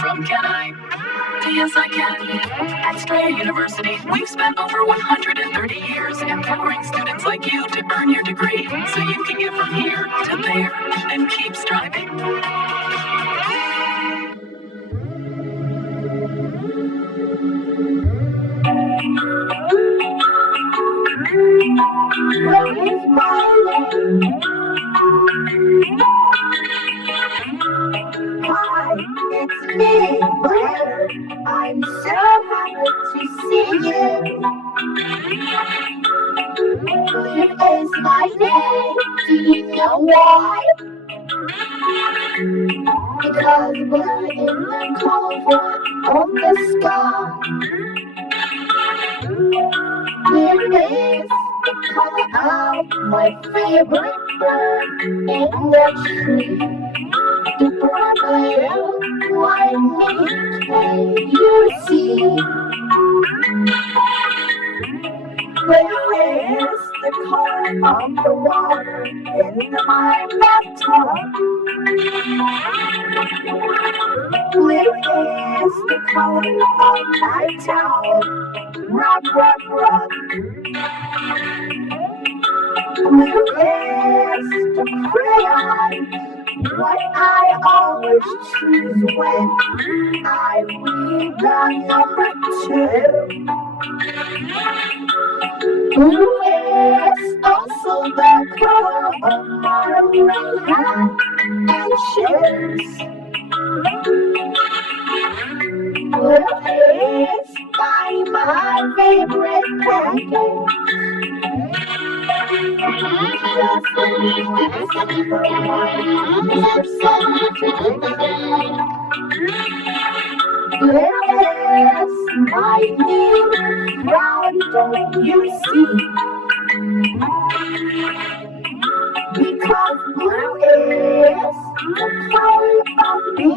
From can I to yes I can. At Strayer University, we've spent over 130 years empowering students like you to earn your degree so you can get from here to there and keep striving. Where is my name? Hi, it's me, Blair. I'm so happy to see you. Blair is my name. Do you know why? Because blue is the color of the sky. Blue is the color of my favorite bird in the tree. The blue like me, can you see? Blue is the color of the water in my bathtub. Blue is the color of my towel. Rub, rub, rub. Blue is the crayon. What I always choose when I read the number 2. Blue is also the color of my red hat and shoes. Blue is my favorite pancake. Just when you listen for one, there's something Blue is my new crown, don't you see? Because blue is the color of me.